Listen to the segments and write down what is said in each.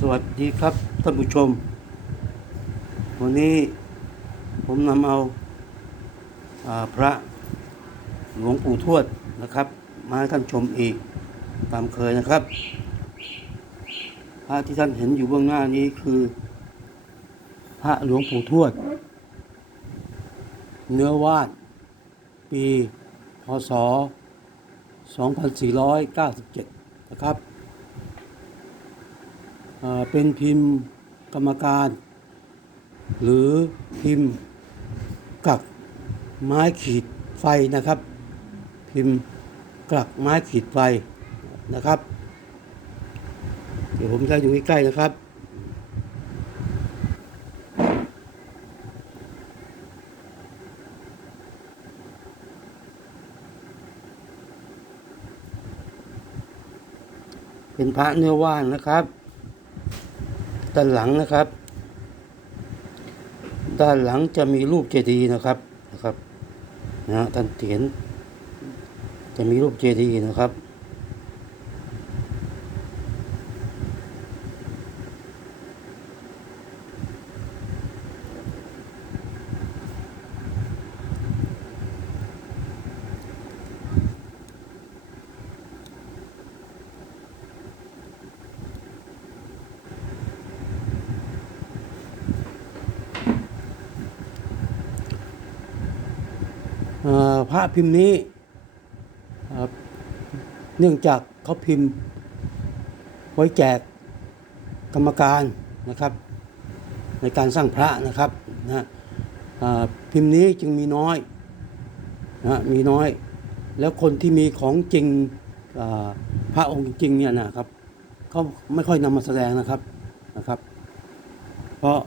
สวัสดีครับท่านผู้ชม วันนี้ผมนำเอาอาพระหลวงปู่ทวดนะครับ มาให้ท่านชมอีกตามเคยนะครับ พระที่ท่านเห็นอยู่เบื้องหน้านี้คือ พระหลวงปู่ทวด เนื้อวาด ปีพศ 2497 นะครับ เป็นพิมพ์กรรมการ หรือพิมพ์กักไม้ขีดไฟนะครับ พิมพ์กักไม้ขีดไฟนะครับ เดี๋ยวผมจะดูใกล้ๆนะครับเป็นพระเนื้อว่านนะครับ ด้านหลังนะครับ ด้านหลังจะมีรูปเจดีย์นะครับนะครับนะฮะท่านเห็นจะมีรูปเจดีย์นะครับ พระพิมพ์นี้ เนื่องจากเขาพิมพ์ไว้แจกกรรมการนะครับ ในการสร้างพระนะครับนะพิมพ์นี้จึงมีน้อยนะมีน้อย แล้วคนที่มีของจริงพระองค์จริงเนี่ยนะครับเขาไม่ค่อยนำมาแสดงนะครับนะครับ เพราะ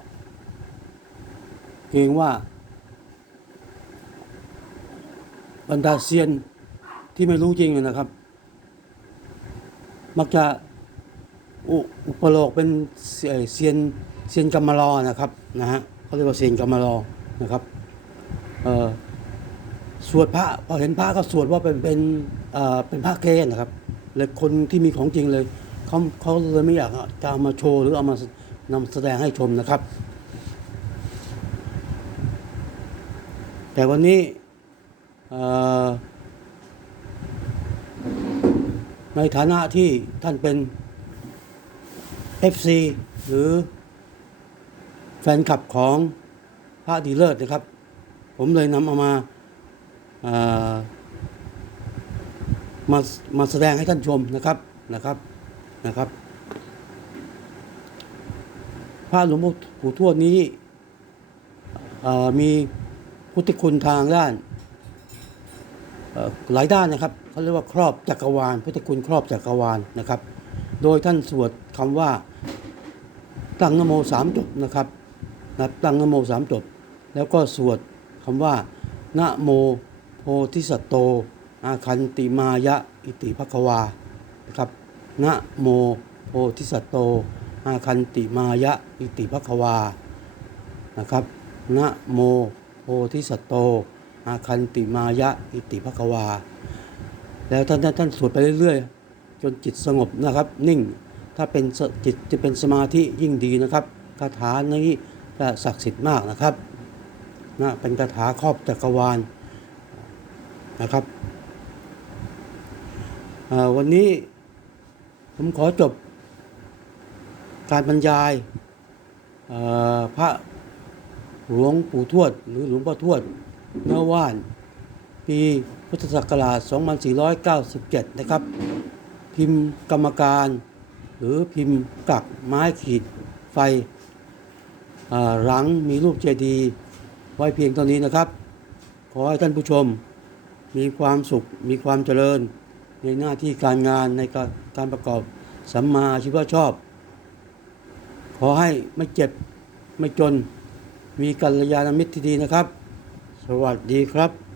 เกรงว่า บรรดาเซียนที่ไม่รู้จริงนะครับ มักจะอุปโลกเป็นเซียนเซียนกรรมลอนะครับนะฮะเขาเรียกว่าเซียนกรรมลอนะครับเออสวดพระพอเห็นพระก็สวดว่าเป็นเป็นเออเป็นพระเกศนะครับเลยคนที่มีของจริงเลยเขาเขาเลยไม่อยากจะเอามาโชว์หรือเอามานำแสดงให้ชมนะครับ แต่วันนี้ ในฐานะที่ท่านเป็น FC หรือแฟนคลับของพระดีเลิศนะครับ ผมเลยนำเอามาอ่อมามาแสดงให้ท่านชมนะครับนะครับนะครับพระหลวงปู่ทวดนี้มีพุทธคุณทางด้าน หลายด้านนะครับเขาเรียกว่าครอบจักรวาลพุทธคุณครอบจักรวาลนะครับ โดยท่านสวดคำว่าตั้งนโมสามจบนะครับนะตั้งนโมสามจบ แล้วก็สวดคำว่านะโมโพธิสัตโต อาคันติมายะอิติภควานะครับนะโมโพธิสัตโต อาคันติมายะอิติภควานะครับนะโมโพธิสัตโต อาคันติมายะอิติภควา แล้วท่านท่านท่านสวดไปเรื่อยๆ จนจิตสงบนะครับ นิ่ง ถ้าเป็นจิตจะเป็นสมาธิยิ่งดีนะครับคาถานี้จะศักดิ์สิทธิ์มากนะครับนะเป็นคาถาครอบจักรวาลนะครับวันนี้ผมขอจบการบรรยายพระหลวงปู่ทวด หรือหลวงพ่อทวด นื้อว่าน ปีพุทธศักราช 2497 นะครับ พิมพ์กรรมการ หรือพิมพ์กักไม้ขีดไฟหลังมีรูปเจดีย์ไว้เพียงเท่านี้นะครับ ขอให้ท่านผู้ชมมีความสุขมีความเจริญในหน้าที่การงานในการการประกอบสัมมาชีวะชอบ ขอให้ไม่เจ็บไม่จนมีกัลยาณมิตรที่ดีนะครับ วัสดีครับ